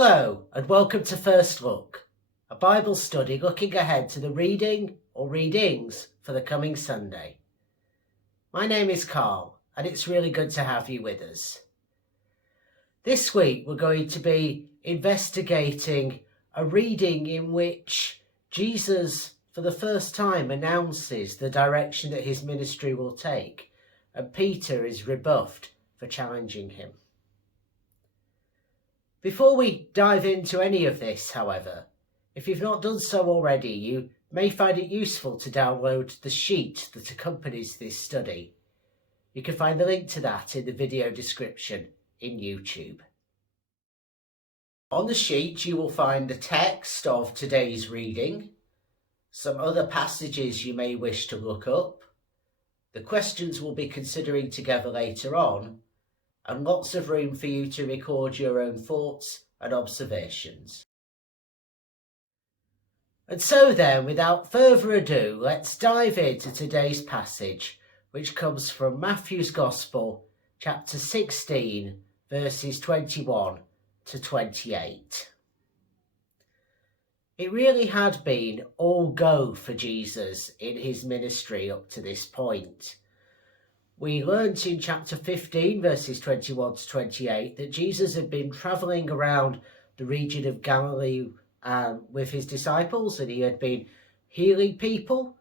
Hello and welcome to First Look, a Bible study looking ahead to the reading or readings for the coming Sunday. My name is Carl and it's really good to have you with us. This week we're going to be investigating a reading in which Jesus for the first time announces the direction that his ministry will take, and Peter is rebuffed for challenging him. Before we dive into any of this, however, if you've not done so already, you may find it useful to download the sheet that accompanies this study. You can find the link to that in the video description in YouTube. On the sheet you will find the text of today's reading, some other passages you may wish to look up, the questions we'll be considering together later on, and lots of room for you to record your own thoughts and observations. And so then, without further ado, let's dive into today's passage, which comes from Matthew's Gospel, chapter 16, verses 21 to 28. It really had been all go for Jesus in his ministry up to this point. We learnt in chapter 15, verses 21 to 28, that Jesus had been travelling around the region of Galilee with his disciples, and he had been healing people.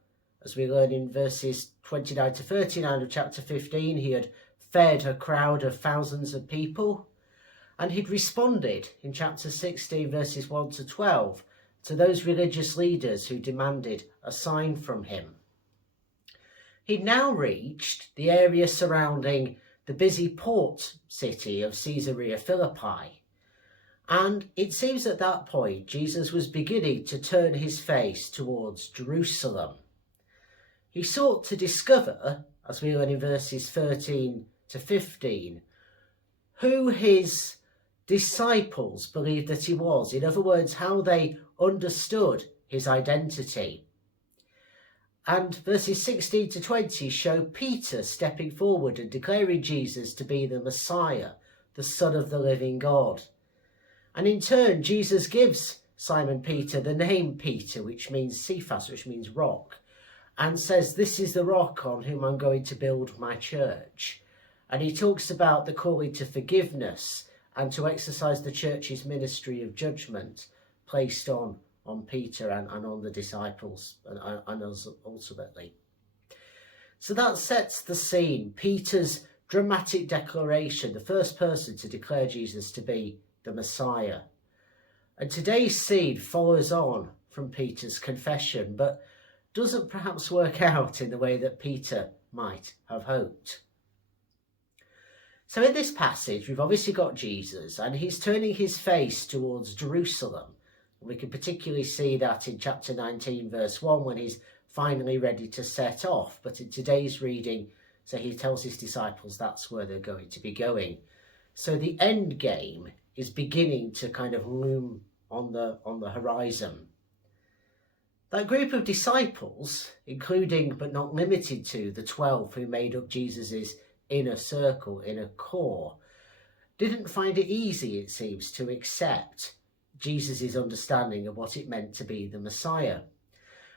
As we learn in verses 29 to 39 of chapter 15, he had fed a crowd of thousands of people, and he'd responded in chapter 16, verses 1 to 12, to those religious leaders who demanded a sign from him. He'd now reached the area surrounding the busy port city of Caesarea Philippi, and it seems at that point Jesus was beginning to turn his face towards Jerusalem. He sought to discover, as we learn in verses 13 to 15, who his disciples believed that he was. In other words, how they understood his identity. And verses 16 to 20 show Peter stepping forward and declaring Jesus to be the Messiah, the Son of the living God. And in turn, Jesus gives Simon Peter the name Peter, which means Cephas, which means rock, and says, "This is the rock on whom I'm going to build my church." And he talks about the calling to forgiveness and to exercise the church's ministry of judgment placed on Peter and on the disciples and us ultimately. So that sets the scene. Peter's dramatic declaration, the first person to declare Jesus to be the Messiah. And today's scene follows on from Peter's confession, but doesn't perhaps work out in the way that Peter might have hoped. So in this passage, we've obviously got Jesus, and he's turning his face towards Jerusalem. We can particularly see that in chapter 19, verse 1, when he's finally ready to set off. But in today's reading, so he tells his disciples that's where they're going to be going. So the end game is beginning to kind of loom on the horizon. That group of disciples, including but not limited to the 12 who made up Jesus's inner circle, inner core, didn't find it easy, it seems, to accept Jesus' understanding of what it meant to be the Messiah.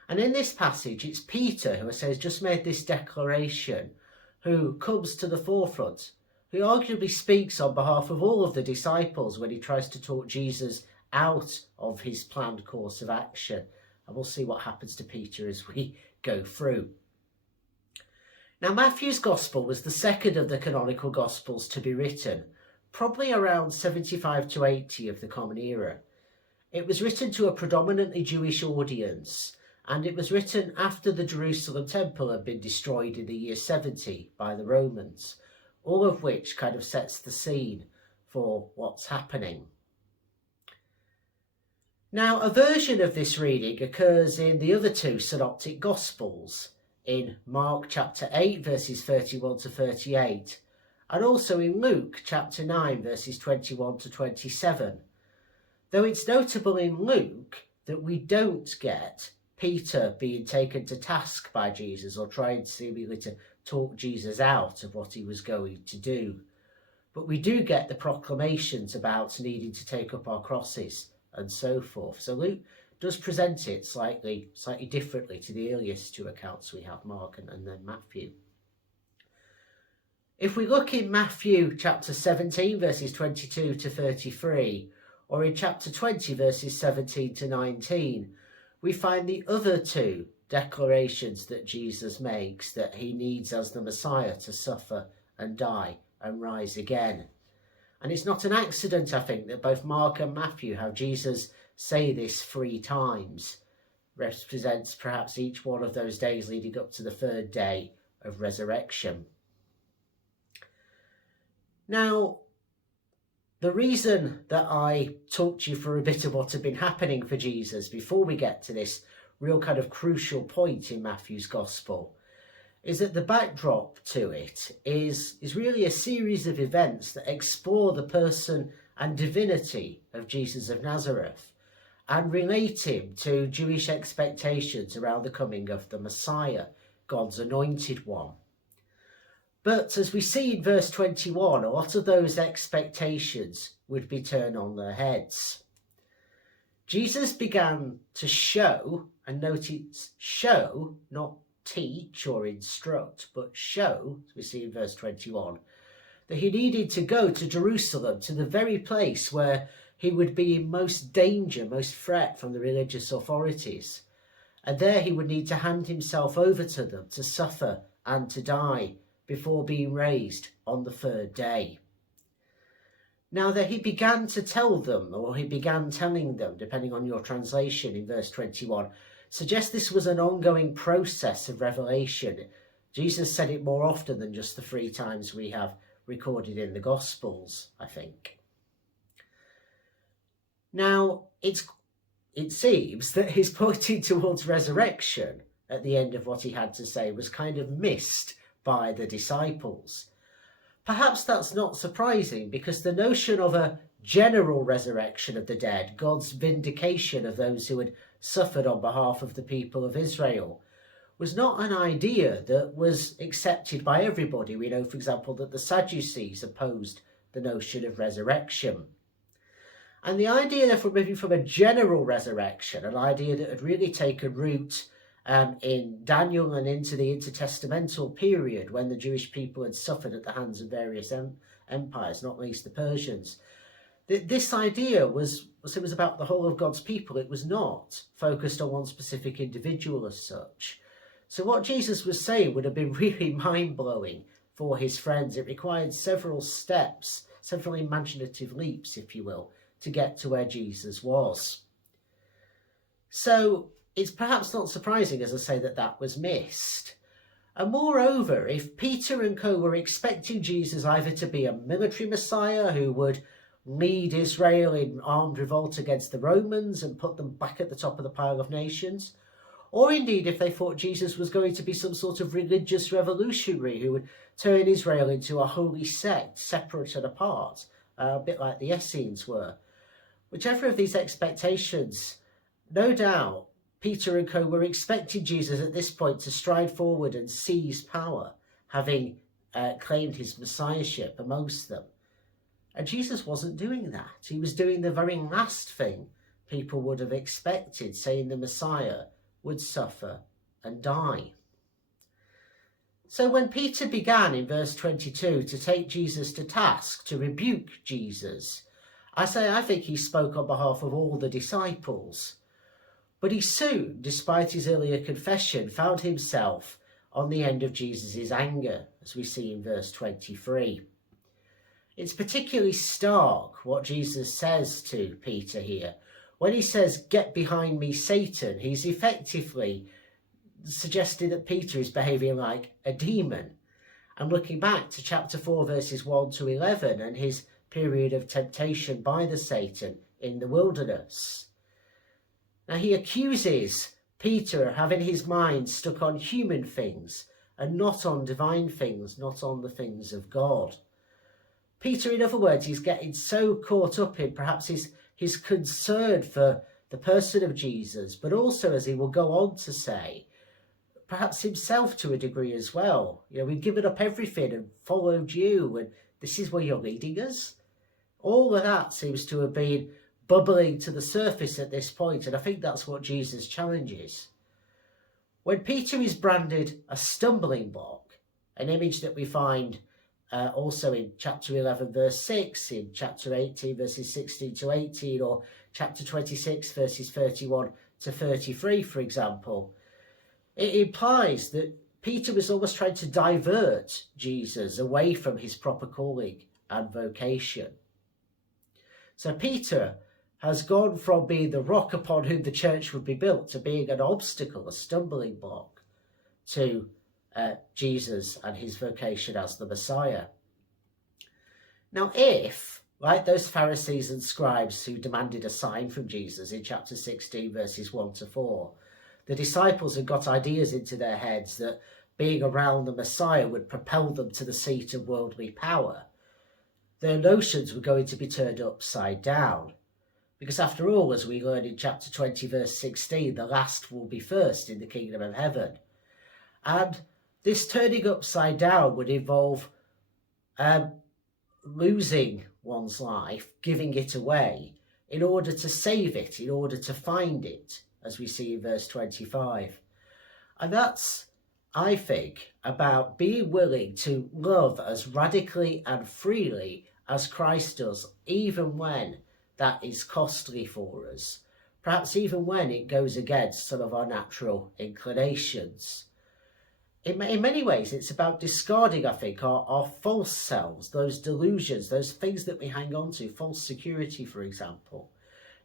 And in this passage, it's Peter who has just made this declaration, who comes to the forefront, who arguably speaks on behalf of all of the disciples when he tries to talk Jesus out of his planned course of action. And we'll see what happens to Peter as we go through. Now, Matthew's Gospel was the second of the canonical Gospels to be written, probably around 75 to 80 of the Common Era. It was written to a predominantly Jewish audience, and it was written after the Jerusalem temple had been destroyed in the year 70 by the Romans, all of which kind of sets the scene for what's happening. Now, a version of this reading occurs in the other two synoptic Gospels, in Mark chapter 8, verses 31 to 38, and also in Luke chapter 9, verses 21 to 27. Though it's notable in Luke that we don't get Peter being taken to task by Jesus or trying seemingly to talk Jesus out of what he was going to do. but we do get the proclamations about needing to take up our crosses and so forth. So Luke does present it slightly differently to the earliest two accounts we have, Mark and then Matthew. If we look in Matthew chapter 17 verses 22 to 33, or in chapter 20 verses 17 to 19, we find the other two declarations that Jesus makes, that he needs as the Messiah to suffer and die and rise again. And it's not an accident, I think, that both Mark and Matthew have Jesus say this 3 times. Represents perhaps each one of those days leading up to the 3rd day of resurrection. Now, the reason that I talked to you for a bit of what had been happening for Jesus before we get to this real kind of crucial point in Matthew's Gospel is that the backdrop to it is really a series of events that explore the person and divinity of Jesus of Nazareth and relate him to Jewish expectations around the coming of the Messiah, God's anointed one. But as we see in verse 21, a lot of those expectations would be turned on their heads. Jesus began to show, and notice show, not teach or instruct, but show, as we see in verse 21, that he needed to go to Jerusalem, to the very place where he would be in most danger, most threat from the religious authorities. And there he would need to hand himself over to them to suffer and to die before being raised on the 3rd day. Now that he began to tell them, or he began telling them, depending on your translation in verse 21, suggests this was an ongoing process of revelation. Jesus said it more often than just the 3 times we have recorded in the Gospels, I think. Now, it seems that his pointing towards resurrection at the end of what he had to say was kind of missed by the disciples. Perhaps that's not surprising, because the notion of a general resurrection of the dead, God's vindication of those who had suffered on behalf of the people of Israel, was not an idea that was accepted by everybody. We know, for example, that the Sadducees opposed the notion of resurrection. And the idea from moving from a general resurrection, an idea that had really taken root in Daniel and into the intertestamental period when the Jewish people had suffered at the hands of various empires, not least the Persians. This idea was about the whole of God's people. It was not focused on one specific individual as such. So what Jesus was saying would have been really mind-blowing for his friends. It required several steps, several imaginative leaps, if you will, to get to where Jesus was. So it's perhaps not surprising, as I say, that that was missed. And moreover, if Peter and co were expecting Jesus either to be a military messiah who would lead Israel in armed revolt against the Romans and put them back at the top of the pile of nations, or indeed if they thought Jesus was going to be some sort of religious revolutionary who would turn Israel into a holy sect, separate and apart, a bit like the Essenes were. Whichever of these expectations, no doubt Peter and co were expecting Jesus at this point to stride forward and seize power, having claimed his messiahship amongst them. And Jesus wasn't doing that. He was doing the very last thing people would have expected, saying the Messiah would suffer and die. So when Peter began in verse 22 to take Jesus to task, to rebuke Jesus, I think he spoke on behalf of all the disciples. But he soon, despite his earlier confession, found himself on the end of Jesus' anger, as we see in verse 23. It's particularly stark what Jesus says to Peter here. When he says, "Get behind me, Satan," he's effectively suggesting that Peter is behaving like a demon. And looking back to chapter 4, verses 1 to 11, and his period of temptation by the Satan in the wilderness. Now he accuses Peter of having his mind stuck on human things and not on divine things, not on the things of God. Peter, in other words, is getting so caught up in perhaps his concern for the person of Jesus, but also, as he will go on to say, perhaps himself to a degree as well. We've given up everything and followed you, and This is where you're leading us? All of that seems to have been bubbling to the surface at this point, and I think that's what Jesus challenges. When Peter is branded a stumbling block, an image that we find also in chapter 11 verse 6, in chapter 18 verses 16 to 18, or chapter 26 verses 31 to 33, for example, it implies that Peter was almost trying to divert Jesus away from his proper calling and vocation. So Peter has gone from being the rock upon whom the church would be built to being an obstacle, a stumbling block to Jesus and his vocation as the Messiah. Now, if, like those Pharisees and scribes who demanded a sign from Jesus in chapter 16, verses 1 to 4, the disciples had got ideas into their heads that being around the Messiah would propel them to the seat of worldly power, their notions were going to be turned upside down. Because after all, as we learn in chapter 20, verse 16, the last will be first in the kingdom of heaven. And this turning upside down would involve losing one's life, giving it away, in order to save it, in order to find it, as we see in verse 25. And that's, I think, about being willing to love as radically and freely as Christ does, even when that is costly for us, perhaps even when it goes against some of our natural inclinations. In many ways, it's about discarding, I think, our false selves, those delusions, those things that we hang on to, false security, for example,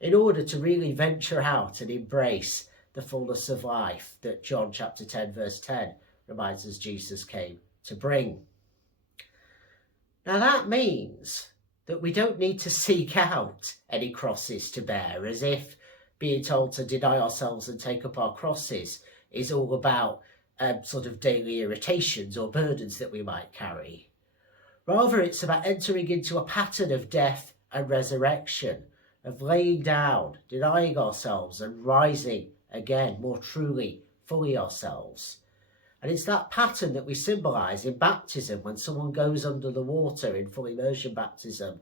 in order to really venture out and embrace the fullness of life that John chapter 10, verse 10 reminds us Jesus came to bring. Now that means that we don't need to seek out any crosses to bear, as if being told to deny ourselves and take up our crosses is all about sort of daily irritations or burdens that we might carry. Rather, it's about entering into a pattern of death and resurrection, of laying down, denying ourselves and rising again, more truly, fully ourselves. And it's that pattern that we symbolise in baptism when someone goes under the water in full immersion baptism,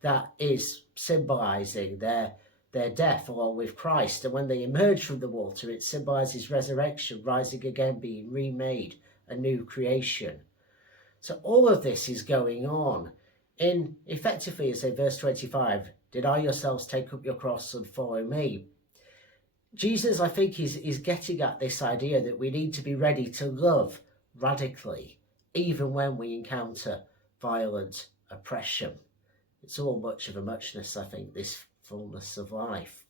that is symbolising their death along with Christ. And when they emerge from the water, it symbolises resurrection, rising again, being remade, a new creation. So all of this is going on in, effectively, as in verse 25, deny yourselves, take up your cross and follow me. Jesus, I think, is getting at this idea that we need to be ready to love radically, even when we encounter violent oppression. It's all much of a muchness, I think, this fullness of life.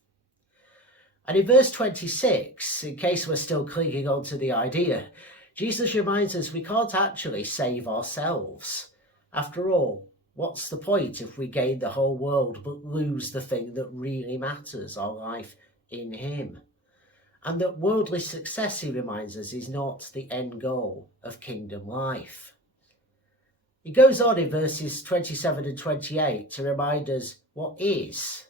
And in verse 26, in case we're still clinging on to the idea, Jesus reminds us we can't actually save ourselves. After all, what's the point if we gain the whole world but lose the thing that really matters, our life in him? And that worldly success, he reminds us, is not the end goal of kingdom life. He goes on in verses 27 and 28 to remind us what is.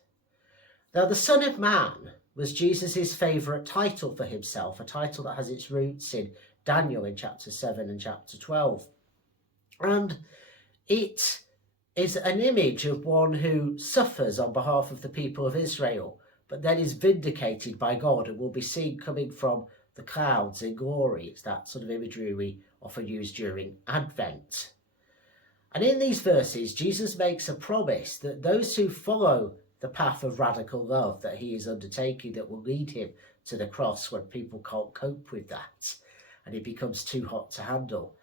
Now, the Son of Man was Jesus' favourite title for himself, a title that has its roots in Daniel in chapter 7 and chapter 12. And it is an image of one who suffers on behalf of the people of Israel, but then is vindicated by God and will be seen coming from the clouds in glory. It's that sort of imagery we often use during Advent. And in these verses, Jesus makes a promise that those who follow the path of radical love that he is undertaking, that will lead him to the cross when people can't cope with that and it becomes too hot to handle.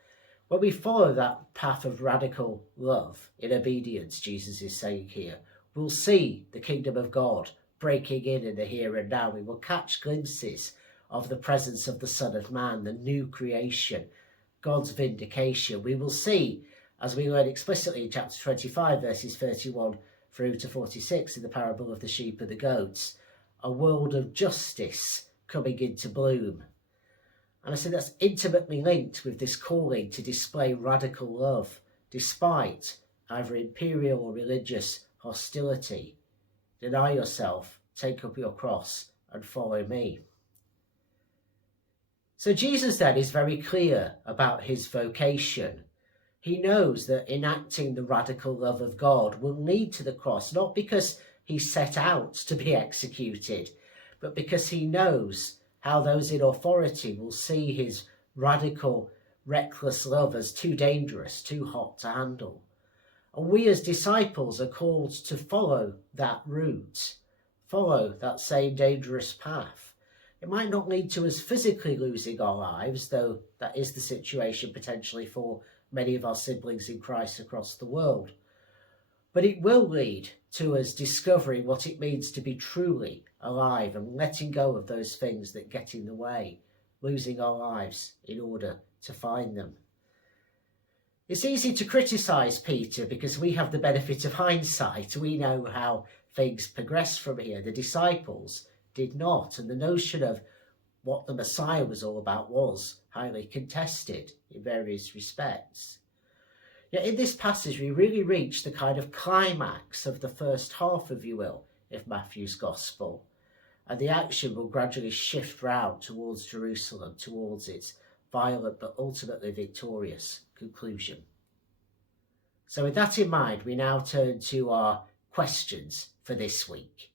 When we follow that path of radical love in obedience, Jesus is saying here, we'll see the kingdom of God breaking in the here and now. We will catch glimpses of the presence of the Son of Man, the new creation, God's vindication. We will see, as we learn explicitly in chapter 25, verses 31 through to 46 in the parable of the sheep and the goats, a world of justice coming into bloom. And I say that's intimately linked with this calling to display radical love, despite either imperial or religious hostility. Deny yourself, take up your cross, and follow me. So Jesus then is very clear about his vocation. He knows that enacting the radical love of God will lead to the cross, not because he set out to be executed, but because he knows how those in authority will see his radical, reckless love as too dangerous, too hot to handle. And we as disciples are called to follow that route, follow that same dangerous path. It might not lead to us physically losing our lives, though that is the situation potentially for many of our siblings in Christ across the world. But it will lead to us discovering what it means to be truly alive and letting go of those things that get in the way, losing our lives in order to find them. It's easy to criticise Peter because we have the benefit of hindsight. We know how things progressed from here. The disciples did not, and the notion of what the Messiah was all about was highly contested in various respects. Yet in this passage we really reach the kind of climax of the first half, if you will, of Matthew's Gospel, and the action will gradually shift round towards Jerusalem, towards its violent but ultimately victorious conclusion. So with that in mind, we now turn to our questions for this week.